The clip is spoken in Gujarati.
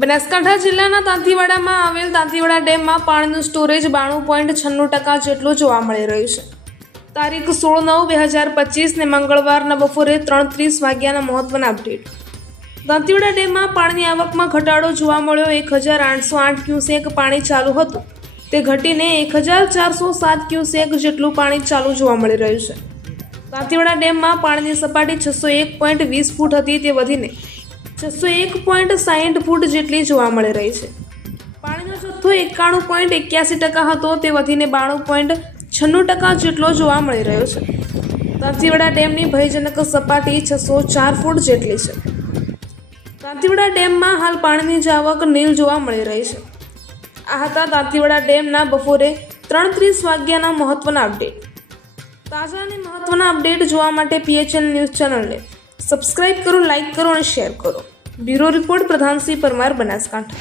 બનાસકાંઠા જિલ્લાના દાંતીવાડામાં આવેલ દાંતીવાડા ડેમમાં પાણીનું સ્ટોરેજ 92.96% જેટલું જોવા મળી રહ્યું છે। તારીખ 16/9/2025 ને મંગળવારના બપોરે 3:30 વાગ્યાના મહત્વના અપડેટ। દાંતીવાડા ડેમમાં પાણીની આવકમાં ઘટાડો જોવા મળ્યો। 1808 ક્યુસેક પાણી ચાલુ હતું, તે ઘટીને 1407 ક્યુસેક જેટલું પાણી ચાલુ જોવા મળી રહ્યું છે। દાંતીવાડા ડેમમાં પાણીની સપાટી 601.20 ફૂટ હતી, તે વધીને 601.60 ફૂટ જેટલી જોવા મળી રહી છે। પાણીનો જથ્થો 91.81% હતો, તે વધીને 92.96% જેટલો જોવા મળી રહ્યો છે। દાંતીવાડા ડેમની ભયજનક સપાટી 604 ફૂટ જેટલી છે। દાંતીવાડા ડેમમાં હાલ પાણીની આવક નીલ જોવા મળી રહી છે। આ હતા દાંતીવાડા ડેમના બપોરે 3:30 વાગ્યાના મહત્વના અપડેટ। તાજા અને મહત્વના અપડેટ જોવા માટે PHN ન્યૂઝ ચેનલને સબસ્ક્રાઇબ કરો, લાઇક કરો અને શેર કરો। Bureau report Pradhansinh Parmar, Banaskantha.